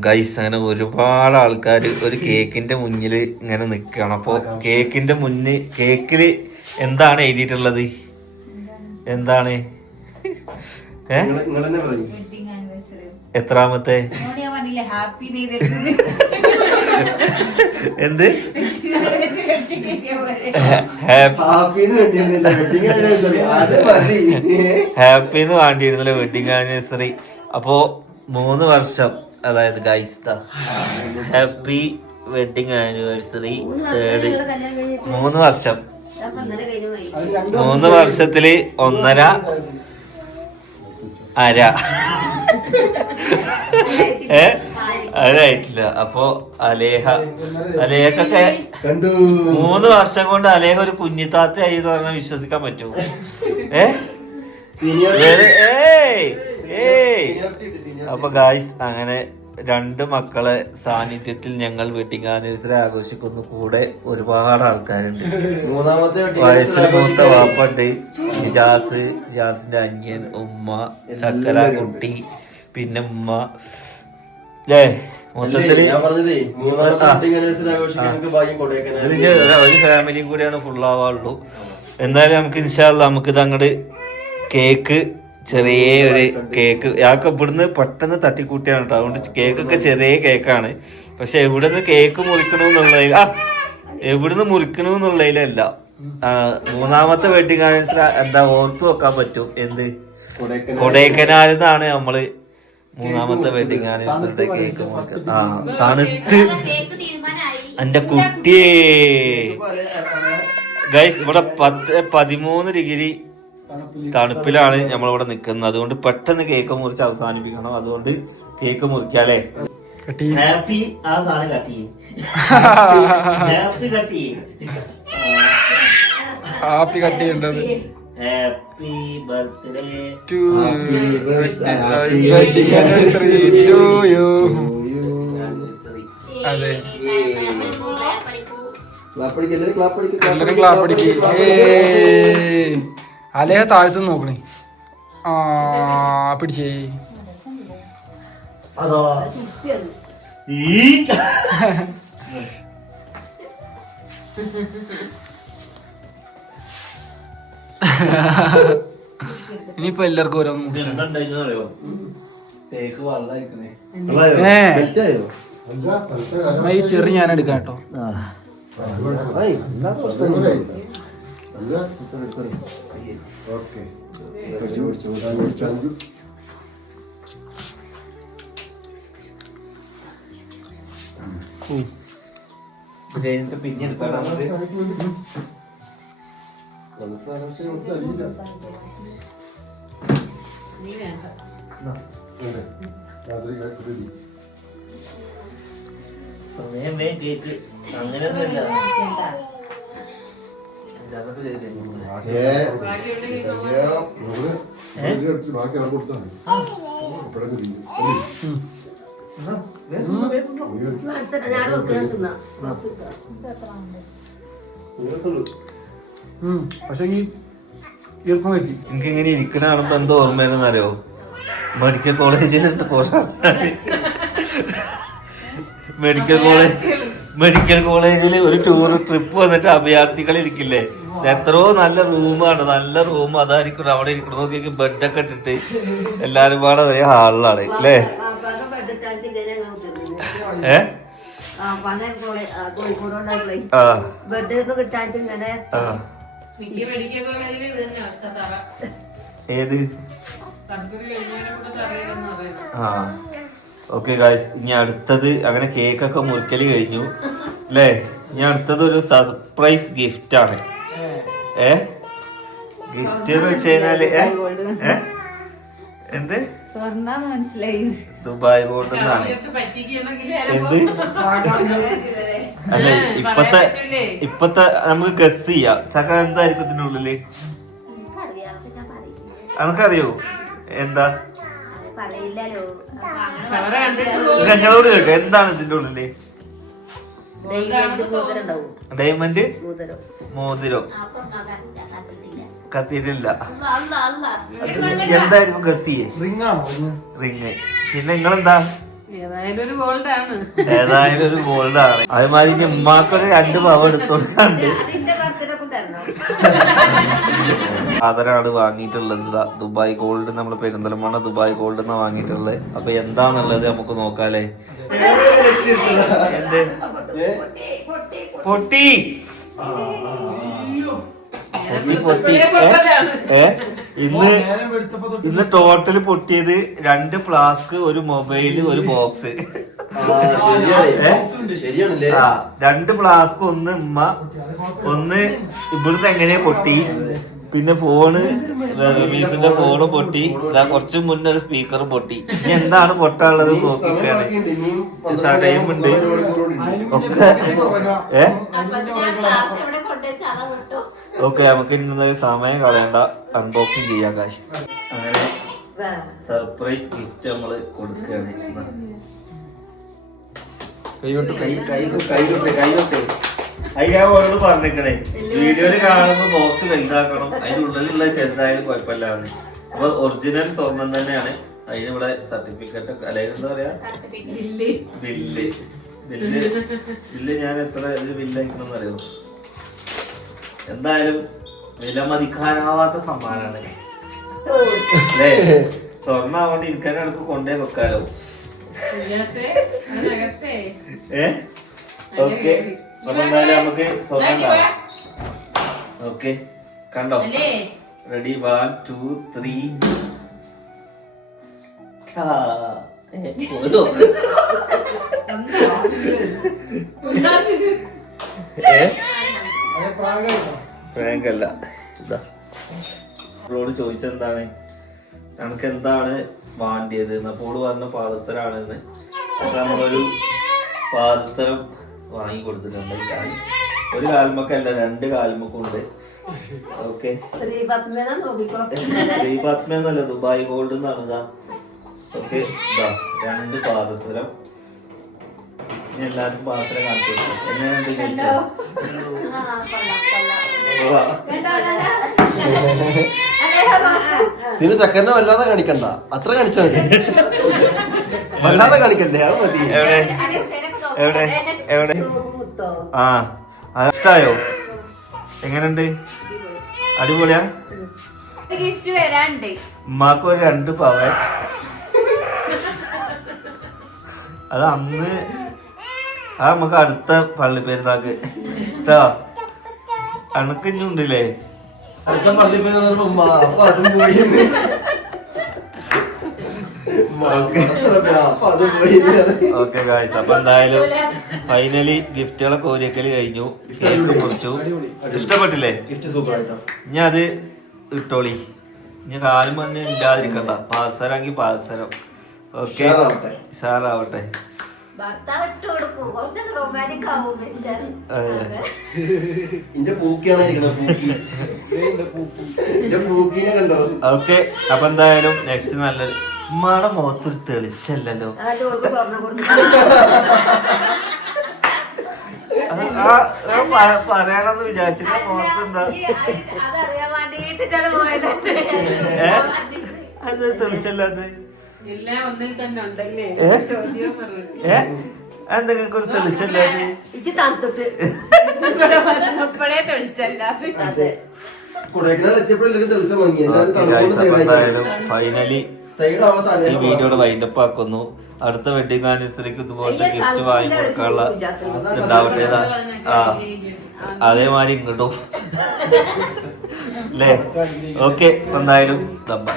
Guys അങ്ങനെ ഒരുപാട് ആൾക്കാർ ഒരു കേക്കിന്റെ മുന്നിൽ ഇങ്ങനെ നിൽക്കുകയാണ് അപ്പോൾ കേക്കിന്റെ മുന്നിൽ കേക്കിൽ എന്താണ് എഴുതിയിട്ടുള്ളത്? എന്താണ്? എത്രാമത്തെ? എന്ത്? ഹാപ്പി ഹാപ്പിന്ന് വേണ്ടിയിരുന്നല്ലോ വെഡിങ് ആനിവേഴ്സറി അപ്പോ മൂന്ന് വർഷം അതായത് guys happy wedding anniversary third മൂന്ന് വർഷം. മൂന്ന് വർഷത്തിൽ ഒന്നര അര. ഏ? അരായിട്ടില്ല അപ്പൊ അലേഹ. അലേഹക്കൊക്കെ മൂന്ന് വർഷം കൊണ്ട് അലേഹ ഒരു കുഞ്ഞിത്താത്തയായി എന്ന് പറഞ്ഞാൽ വിശ്വസിക്കാൻ പറ്റുമോ? ഏ? ഏയ് ഏയ്. അപ്പൊ ഗായ്സ് അങ്ങനെ രണ്ട് മക്കളെ സാന്നിധ്യത്തിൽ ഞങ്ങൾ വെഡിങ് ആനിവേഴ്സറി ആഘോഷിക്കുന്നു. കൂടെ ഒരുപാട് ആൾക്കാരുണ്ട്. മൂന്നാമത്തെ വയസ്സിൽ മൂത്ത വാപ്പണ്ട്. ജിജാസ് ജിജാസിന്റെ അനിയൻ ഉമ്മ ചക്കര കുട്ടി പിന്നെ ഉമ്മ. അല്ലേ മൊത്തത്തിൽ ഒരു ഫാമിലിയും കൂടിയാണ് ഫുൾ ആവാറുള്ളൂ എന്തായാലും നമുക്ക് ഇൻഷാല്ല നമുക്ക് ഇത് അങ്ങോട്ട് കേക്ക് ചെറിയ ഒരു കേക്ക്. ഞാക്ക് ഇവിടുന്ന് പെട്ടെന്ന് തട്ടിക്കൂട്ടിയാണ് കേട്ടോ. അതുകൊണ്ട് കേക്കൊക്കെ ചെറിയ കേക്കാണ്. പക്ഷെ എവിടുന്ന് കേക്ക് മുറിക്കണമെന്നുള്ളതിൽ ആ എവിടുന്ന് മുറിക്കണമെന്നുള്ളതിലല്ല ആ, മൂന്നാമത്തെ വെഡിങ് ആനിവേഴ്സറി എന്താ ഓർത്ത് വെക്കാൻ പറ്റും. എന്ത്? കൊടൈക്കനാൽ കൊടൈക്കനാലിൽ നിന്നാണ് നമ്മൾ മൂന്നാമത്തെ വെഡിങ് ആനിവേഴ്സറിയുടെ കേക്ക് മുറിക്കുന്നത് ആ തണുത്ത് എന്റെ കുട്ടിയെ. ഗൈസ് ഇവിടെ പത്ത് പതിമൂന്ന് ഡിഗ്രി തണുപ്പിലാണ് നമ്മളിവിടെ നിൽക്കുന്നത്. അതുകൊണ്ട് പെട്ടെന്ന് കേക്ക് മുറിച്ച് അവസാനിപ്പിക്കണം. അതുകൊണ്ട് കേക്ക് മുറിക്കാല്ലേ? ഹാപ്പി ആ സാധനം cut happy cut happy cut happy birthday to Happy birthday, happy wedding anniversary to you അതെ. ക്ലാപ്പടിക്ക് എല്ലാവരും ക്ലാപ്പടിക്ക് എല്ലാരും ക്ലാപ്പ് അടിക്ക്. അലേഹ താഴത്തു നോക്കണേ. ആ പിടിച്ചേ. ഇനിയിപ്പോ എല്ലാവർക്കും ഓരോന്ന്? എന്നാ ഈ ചെറിയ ഞാൻ എടുക്കാം കേട്ടോ. കഴിഞ്ഞിട്ട് പിന്നെ നമുക്ക്. ആലോചിച്ച് നമുക്ക് അറിയില്ല. സമയം വേഗം കേക്ക് അങ്ങനെയൊന്നുമില്ല. ഇതൊക്കെ കേക്ക്. പക്ഷെ ഈ ഈർപ്പം കിട്ടി. എനിക്ക് ഇങ്ങനെ ഇരിക്കണാണെന്ന് എന്തോ ഓർമ്മയെന്ന് അറിയോ മെഡിക്കൽ കോളേജിലുണ്ട് കുറെ മെഡിക്കൽ കോളേജ് മെഡിക്കൽ കോളേജിൽ ഒരു ടൂർ ട്രിപ്പ് വന്നിട്ട് അഭയാർത്ഥികൾ ഇരിക്കില്ലേ? എത്രയോ നല്ല റൂമാണ് നല്ല റൂം അതായിരിക്കണം. അവിടെ ഇരിക്കണം. നോക്കി ബെഡൊക്കെ ഇട്ടിട്ട് എല്ലാരും പാടെ ഒരേ ഹാളിലാണ് അല്ലേ? ഏ? ആ ഏത്? ആ. ഓക്കെ ഗായ്സ് ഇനി അടുത്തത്. അങ്ങനെ കേക്കൊക്കെ മുറിക്കൽ കഴിഞ്ഞു. അല്ലേ ഇനി അടുത്തത് ഒരു സർപ്രൈസ് ഗിഫ്റ്റ് ആണ്. ഏ? ഗിഫ്റ്റ് എന്ന് വെച്ച് കഴിഞ്ഞാൽ? എന്ത്? ദുബായ് ഗോൾഡ് എന്നാണ്. സമയത്ത് പറ്റിക്കുകയാണെങ്കിൽ എന്ത്? അല്ലെ ഇപ്പത്തെ ഇപ്പത്തെ നമുക്ക് ഗസ് ചെയ്യാം. ചക്ക എന്തായിരിക്കും ഇതിന്റെ ഉള്ളിൽ? നമുക്കറിയോ? എന്താ? ഞങ്ങളോട് ചോദിക്കാം എന്താണ് ഇതിന്റെ ഉള്ളിൽ? ഡയമണ്ട് മോതിരം. കത്തിയിട്ടില്ല. എന്തായിരുന്നു ഗസിയെ റിംഗ് ആണോ റിംഗ് റിങ് പിന്നെ നിങ്ങളെന്താ ഏതായാലും ഒരു ഗോൾഡ് ആണ് ഏതായാലും ഒരു ഗോൾഡ് ആണ് അതുമാതിരി ഉമ്മാക്കൊരു രണ്ട് പവ എടുത്തോണ്ട് സാധനമാണ് വാങ്ങിയിട്ടുള്ളത്. ദുബായ് ഗോൾഡ് നമ്മൾ പെരിന്തൽമണ്ണ ദുബായ് ഗോൾഡ് എന്നാ വാങ്ങിയിട്ടുള്ളത് അപ്പൊ എന്താന്നുള്ളത് നമുക്ക് നോക്കാലേ എന്ത്? പൊട്ടി. ഇന്ന് ഇന്ന് ടോട്ടൽ പൊട്ടിയത് രണ്ട് ഫ്ലാസ്ക് ഒരു മൊബൈൽ ഒരു ബോക്സ് ആ, ശരിയാണ്. ശരിയാണല്ലേ? ആ രണ്ട് ഫ്ലാസ്ക് ഒന്ന് ഉമ്മ ഒന്ന് ഇവിടുന്ന് എങ്ങനെ പൊട്ടി? പിന്നെ ഫോണ് റമീസിന്റെ ഫോണ് പൊട്ടി. ഇതാ കുറച്ച് മുന്നേ ഒരു സ്പീക്കർ പൊട്ടി. ഇനി എന്താണ് പൊട്ടാനുള്ളത് നോക്കിക്കാണ് ഇനിയും ടൈം ഉണ്ട്. ഒക്കെ ഏ? ഓക്കെ നമുക്ക് ഇന്ന് സമയം കളയണ്ട. അൺബോക്സിങ് ചെയ്യാം കാശ് അങ്ങനെ സർപ്രൈസ് ഗിഫ്റ്റ് നമ്മൾ കൊടുക്കുകയാണ്. കൈ കൈ കൈ കൈ കൈ വിട്ട് അത് ഞാൻ അവരോട് പറഞ്ഞിക്കണേ. വീഡിയോയിൽ കാണുമ്പോ ബോക്സ് വലുതാക്കണം അതിന്റെ ഉള്ളിലുള്ള ചെറുതായാലും കുഴപ്പമില്ലാന്ന്. അപ്പൊ ഒറിജിനൽ സ്വർണം തന്നെയാണ്. അതിന് ഇവിടെ സർട്ടിഫിക്കറ്റ് അല്ലെങ്കിൽ എന്താ പറയാ? ബില്ല് ബില്ല് ബില്ല് ഞാൻ എത്ര ഇത് ബില്ല് അയക്കണം അറിയോ? എന്തായാലും വില മതിക്കാനാവാത്ത സമ്മാനാണ്. അല്ലേ? സ്വർണം ആവാണ്ട് ഇരിക്കാൻ അടുത്ത് കൊണ്ടേ വെക്കാലോ. ഏ? ഓക്കെ അപ്പൊ എന്തായാലും നമുക്ക് സ്വർണം ഓക്കെ. കണ്ടോ? റെഡി വൺ ടു ത്രീ ോട് ഉല്ലാസിന് ഏ പ്രാങ്ക് അല്ല ഇതാ. അവളോട് ചോദിച്ചെന്താണ് നമുക്ക് എന്താണ് വാണ്ടിയത് അപ്പോൾ പറഞ്ഞ പാദസരാണെന്ന്. അപ്പൊ നമ്മളൊരു പാദസരം വാങ്ങി കൊടുത്തിട്ടുണ്ട്. ഒരു കാൽമക്കല്ല രണ്ട് കാൽമക്കുണ്ട്. ഓക്കെ. ശ്രീ പത്മ നോക്കിക്കോ. ശ്രീപത്മ എന്നല്ല ദുബായ് ഗോൾഡ് എന്നാണ് ഓക്കെ രണ്ട് പാദസരം. എല്ലാവർക്കും പാദസരം കാണിച്ചു. എങ്ങനെയുണ്ട് സിനു ചക്കറിനെ വല്ലാതെ കാണിക്കണ്ട. അത്ര കാണിച്ചാ മതി. വല്ലാതെ കാണിക്കണ്ടേ? അത് മതി. എവിടെ. എവിടെ? എവിടെ? ആ അഷ്ടായോ ഇഷ്ടായോ? എങ്ങനെയുണ്ട്? അടിപൊളിയാ? ഗിഫ്റ്റ് വരാണ്ട് ഉമ്മാക്ക് ഒരു രണ്ട് പവൻ അത് അന്ന് ആ നമുക്ക് അടുത്ത പള്ളി പെരുന്നാക്ക് കേട്ടോ അണക്കിഞ്ഞുണ്ടല്ലേ അടുത്ത പള്ളി പെരുന്നാൾ ഓക്കെ ഗായ്സ് അപ്പൊ എന്തായാലും ഫൈനലി ഗിഫ്റ്റുകളെ കോരിയക്കൽ കഴിഞ്ഞു. കേക്ക് മുറിച്ചു. ഇഷ്ടപ്പെട്ടില്ലേ? ഗിഫ്റ്റ് സൂപ്പർ ആയിട്ടോ ഇനി അത് ഇട്ടോളി. ഇനി കാലം വന്ന് ഇല്ലാതിരിക്കണ്ട. പാസരാങ്കി പാസരം. ഓക്കെ കണ്ടോ? ഓക്കെ അപ്പൊ എന്തായാലും നെക്സ്റ്റ് നല്ലത് ഉമ്മയുടെ മുഖത്തൊരു തെളിച്ചല്ലല്ലോ അതായത് ഓൾക്ക് സ്വർണം കൊടുക്കും അത് ആ- ആ പ- പറയണമെന്ന് വിചാരിച്ചിട്ട് മുഖത്ത് എന്താ അതറിയാൻ വേണ്ടിട്ട് ചില പോയത്? അത്? തെളിച്ചല്ലാത് ഒരു തെളിച്ചല്ലാത് ഫൈനലി ഈ വീഡിയോയുടെ വൈൻഡപ്പ് ആക്കുന്നു. അടുത്ത വെഡിങ് ആനിവേഴ്സറിക്ക് ഇതുപോലത്തെ ഗിഫ്റ്റ് വാങ്ങി കൊടുക്കാനുള്ള ഇതുണ്ടാവട്ടെ ഇതാ. ആ. അതേമാതിരി ഇങ്ങോട്ടും. അല്ലേ? ഓക്കെ എന്തായാലും ബൈ